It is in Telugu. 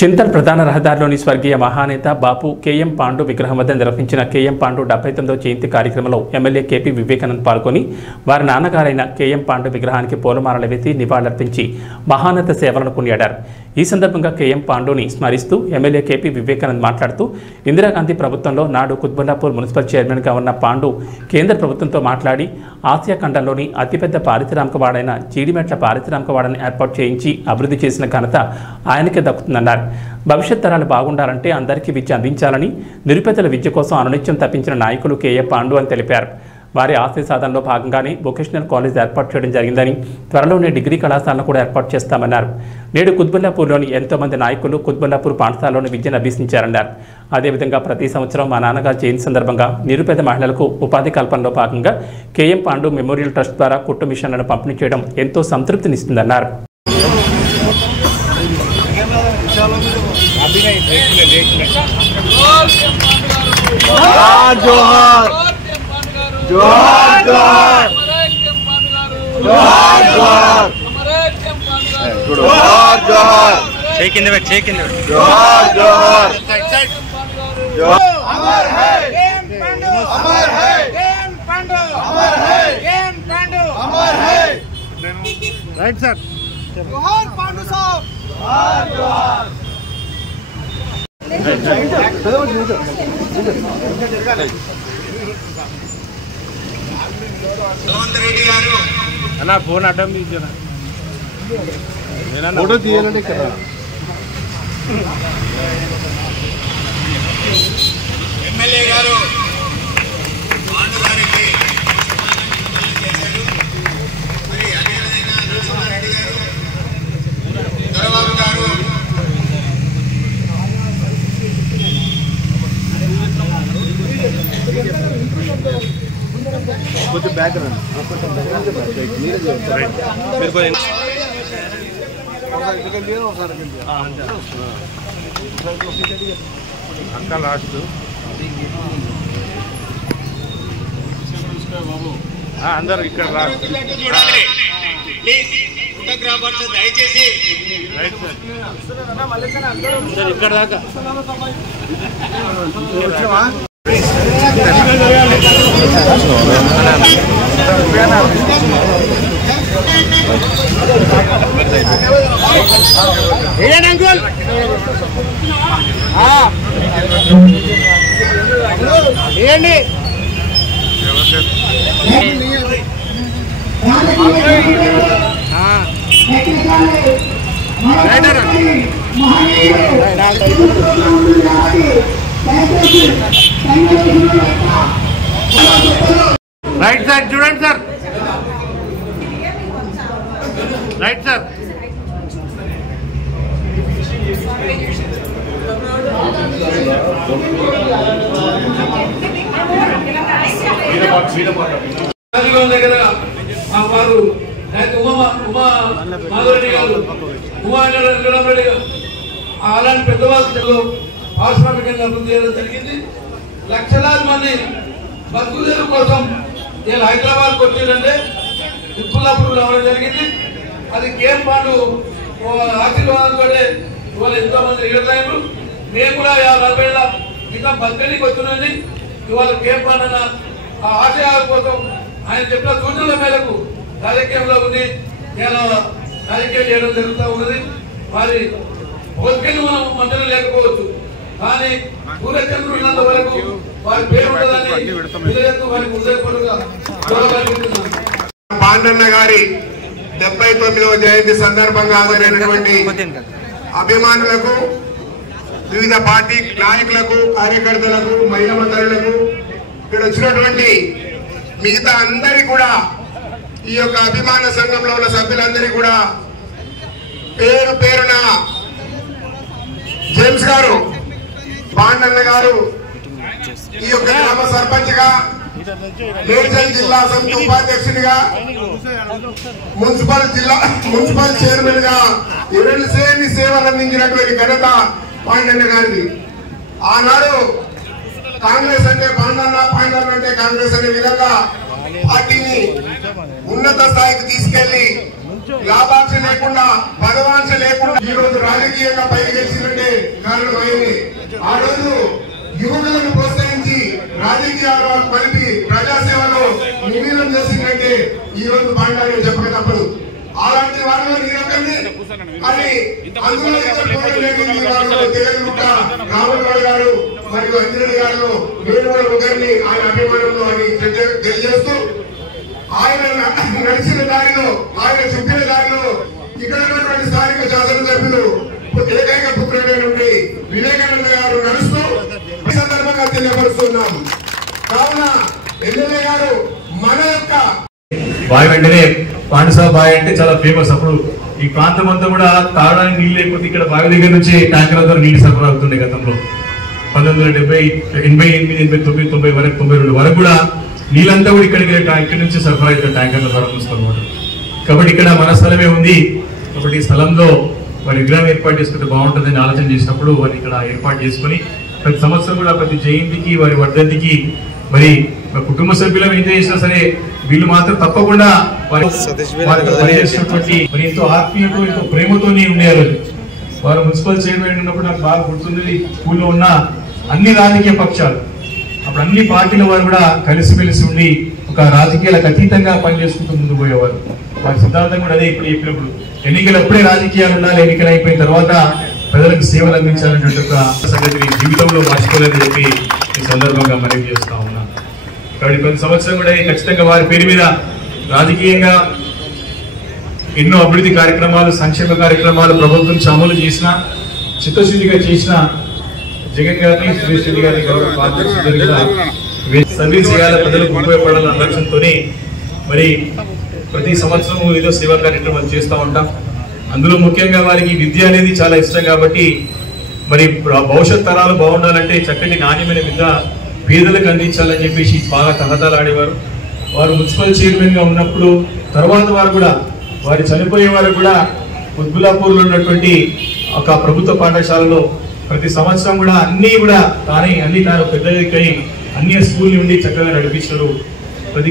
చింతల్ ప్రధాన రహదారిలోని స్వర్గీయ మహానేత బాపు కేఎం పాండు విగ్రహం వద్ద నిర్వహించిన కేఎం పాండు 79వ జయంతి కార్యక్రమంలో ఎమ్మెల్యే కేపీ వివేకానంద్ పాల్గొని వారి నాన్నగారైన కేఎం పాండు విగ్రహానికి పూలమాలలు వేసి నివాళులర్పించి మహానేత సేవలను కొనియాడారు. ఈ సందర్భంగా కేఎం పాండుని స్మరిస్తూ ఎమ్మెల్యే కేపీ వివేకానంద్ మాట్లాడుతూ ఇందిరాగాంధీ ప్రభుత్వంలో నాడు కుత్బుల్లాపూర్ మున్సిపల్ చైర్మన్గా ఉన్న పాండు కేంద్ర ప్రభుత్వంతో మాట్లాడి ఆసియా ఖండంలోని అతిపెద్ద పారిశ్రామికవాడైన జీడిమెట్ల పారిశ్రామికవాడని ఏర్పాటు చేయించి అభివృద్ధి చేసిన ఘనత ఆయనకే దక్కుతుందన్నారు. భవిష్యత్ తరాలు బాగుండాలంటే అందరికీ విద్య అందించాలని నిరుపేదల విద్య కోసం అనునిత్యం తప్పించిన నాయకులు కేఎం పాండు అని తెలిపారు. వారి ఆశయ సాధనలో భాగంగానే వొకేషనల్ కాలేజ్ ఏర్పాటు చేయడం జరిగిందని, త్వరలోనే డిగ్రీ కళాశాలను కూడా ఏర్పాటు చేస్తామన్నారు. నేడు కుత్బుల్లాపూర్లోని ఎంతోమంది నాయకులు కుత్బుల్లాపూర్ పాఠశాలలోని విద్యను అభ్యసించారన్నారు. అదేవిధంగా ప్రతి సంవత్సరం మా నాన్నగారి జయంతి సందర్భంగా నిరుపేద మహిళలకు ఉపాధి కల్పనలో భాగంగా కేఎం పాండు మెమోరియల్ ట్రస్ట్ ద్వారా కుట్టు మిషన్లను పంపిణీ చేయడం ఎంతో సంతృప్తినిస్తుందన్నారు. Right sir. जोहार पांडु साहब. जोहार. అన్న ఫోన్ అడ్డం తీయనా ఫోటో తీయాలంటే ఇక్కడ ఎమ్మెల్యే గారు పాండు గారికి చేశారు. మరి అదేవిధంగా నరసింహారెడ్డి గారు, దొరబాబు గారు, కొంచెం బ్యాక్ రండి. అక్క లాస్ట్ అందరు ఇక్కడ లాస్ట్ దయచేసి ఇక్కడ దాకా అంకుల్ ఏండి రైట్ సైడ్ చూడండి సార్. Right sir. దగ్గర వారు మాధవరెడ్డి గారు, ఉమారెడ్డి గారు అలాంటి పెద్దవాళ్ళు పారిశ్రామికంగా అభివృద్ధి చేయడం జరిగింది. లక్షలాది మంది బతుకుదేరు కోసం నేను హైదరాబాద్కి వచ్చానంటే కుత్బుల్లాపూర్ రావడం జరిగింది. అది కేఎం పాండు ఆశీర్వాదంతో ఇవాళ ఎంతో మంది ఎదుగుతారు. మేము కూడా 40 ఏళ్ళ ఇంకా బతకనికి వచ్చినండి. ఇవాళ కేఎం పాండు అన్న ఆ ఆశయాల కోసం ఆయన చెప్పిన సూచనల మేరకు రాజకీయంలో ఉంది, నేను రాజకీయం చేయడం జరుగుతూ ఉన్నది. వారి ఓపికను మనం మంత్రం లేకపోవచ్చు, కానీ సూర్యచంద్రుడు ఉన్నంత వరకు వారి పేరు ఉంటుందని వారికి హృదయపూర్వక పాండన్న గారి 79వ జయంతి సందర్భంగా హాజరైనటువంటి అభిమానులకు, వివిధ పార్టీ నాయకులకు, కార్యకర్తలకు, మహిళా మంత్రులకు, ఇక్కడ వచ్చినటువంటి మిగతా అందరి కూడా, ఈ యొక్క అభిమాన సంఘంలో ఉన్న సభ్యులందరికీ కూడా పేరు పేరున జేమ్స్ గారు, పాండన్న గారు ఈ యొక్క గ్రామ సర్పంచ్ గా, మేడ్చల్ జిల్లా సమితి ఉపాధ్యక్షునిగా, మున్సిపల్ చైర్మన్ గా ఎరళసేని సేవలు అందించినటువంటి ఘనత పాండన్న గారిది. ఆనాడు కాంగ్రెస్ అంటే పాండన్న, పాండన్న అంటే కాంగ్రెస్ అనే విధంగా పార్టీని ఉన్నత స్థాయికి తీసుకెళ్లి లాభాక్ష లేకుండా పదవాంశ లేకుండా ఈ రోజు రాజకీయంగా పైకి గెలిచిందంటే కారణమైంది. ఆ రోజు యువకులను ప్రోత్సహించి రాజకీయాలు కలిపి ప్రజాసేవలో నిమీలం చేసిందంటే ఈ రోజు పాండాన్ని చెప్పక తప్పదు. అలాంటి వారిలో నేనొకరిని. అది అందులో రామగౌడ్ గారు మరియు అంజరెడ్డి గారు నేను కూడా ఒకరిని ఆయన అభిమానంలో అని తెలియజేస్తూ ఆయన నడిచిన దారిలో ఆయన చెప్పిన దారిలో ఇక్కడ ఉన్నటువంటి స్థానిక శాసనసభ్యులు ఏకైక పుత్రుడైనటువంటి వివేకానంద గారు నడుస్తూ ఈ సందర్భంగా తెలియపరుస్తున్నాం. కావున ఎమ్మెల్యే గారు మన యొక్క బావి వెంటనే పాండసాబ్ బావి అంటే చాలా ఫేమస్. అప్పుడు ఈ ప్రాంతం అంతా కూడా తాగడానికి నీళ్ళు లేకపోతే ఇక్కడ బావి దగ్గర నుంచి ట్యాంకర్ల ద్వారా నీళ్ళు సరఫరా అవుతుండే. గతంలో 1970, 88, 89, 90 వరకు 92 వరకు కూడా నీళ్ళంతా కూడా ఇక్కడి నుంచి సరఫరా అవుతుంది ట్యాంకర్ల ద్వారా చూసుకోవాలి. కాబట్టి ఇక్కడ మన స్థలమే ఉంది కాబట్టి ఈ స్థలంలో వారి విగ్రహం ఏర్పాటు చేసుకుంటే బాగుంటుందని ఆలోచన చేసినప్పుడు వారు ఇక్కడ ఏర్పాటు చేసుకుని ప్రతి సంవత్సరం కూడా ప్రతి జయంతికి వారి వర్ధంతికి మరి కుటుంబ సభ్యులం ఏం చేసినా సరే వీళ్ళు మాత్రం తప్పకుండా పనిచేసినటువంటి మరి ఎంతో ఆత్మీయతో ఎంతో ప్రేమతోనే ఉండేవారు. వారు మున్సిపల్ చైర్మన్ ఉన్నప్పుడు నాకు బాగా గుర్తుంది. స్కూల్లో ఉన్న అన్ని రాజకీయ పక్షాలు అప్పుడు అన్ని పార్టీల వారు కూడా కలిసిమెలిసి ఉండి ఒక రాజకీయాలకు అతీతంగా పనిచేసుకుంటూ ముందు పోయేవారు. వారి సిద్ధాంతం కూడా అదే. ఇప్పుడు చెప్పినప్పుడు ఎన్నికలు అప్పుడే రాజకీయాలు ఉండాలి, ఎన్నికలు అయిపోయిన తర్వాత ప్రజలకు సేవలు అందించాలనే ఒక సంగతిని జీవితంలో మర్చిపోలేదని చెప్పి ఈ సందర్భంగా మనవి చేస్తా ఉన్నా. కాబట్టి ప్రతి సంవత్సరం కూడా ఖచ్చితంగా వారి పేరు మీద రాజకీయంగా ఎన్నో అభివృద్ధి కార్యక్రమాలు సంక్షేమ కార్యక్రమాలు ప్రభుత్వం అమలు చేసిన చిత్తశుద్ధిగా చేసిన జగన్ గారిని సురేష్ రెడ్డి గారిని సర్వీస్ చేయాలి, ప్రజలకు ఉపయోగపడాలన్న లక్ష్యంతోనే మరి ప్రతి సంవత్సరం ఏదో సేవా కార్యక్రమాలు చేస్తూ ఉంటాం. అందులో ముఖ్యంగా వారికి విద్య అనేది చాలా ఇష్టం కాబట్టి మరి భవిష్యత్ తరాలు బాగుండాలంటే చక్కటి నాణ్యమైన విద్య పేదలకు అందించాలని చెప్పేసి బాగా తహతాలు ఆడేవారు. వారు మున్సిపల్ చైర్మన్ గా ఉన్నప్పుడు తర్వాత వారు కూడా వారు చనిపోయే వారు కూడా ఉద్బులాపూర్లో ఉన్నటువంటి ఒక ప్రభుత్వ పాఠశాలలో ప్రతి సంవత్సరం కూడా అన్ని తాను పెద్దదికై అన్ని స్కూల్ నుండి చక్కగా నడిపించారు. ప్రతి